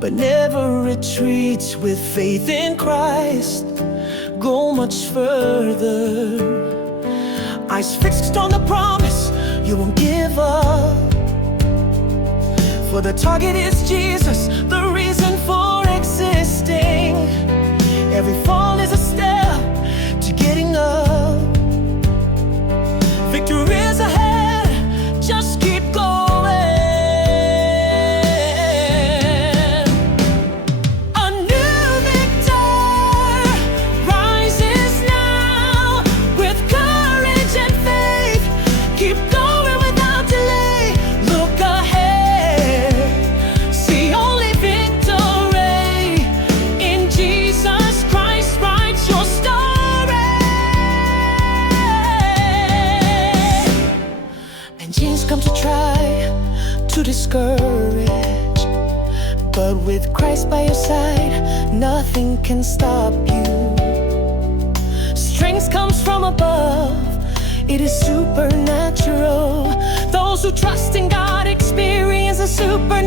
but never retreats. With faith in Christ, go much further. Eyes fixed on the promise, you won't give up. For the target is Jesus, the reason for existing. Every fall is a step to getting up. Victory is ahead, just keep going. A new victor rises now. With courage and faith, keep going without delay. Look ahead, see only victory. In Jesus Christ writes your story. And chains come to try to discourage, but with Christ by your side, nothing can stop you. Strength comes from above, it is supernatural. Those who trust in God experience a supernatural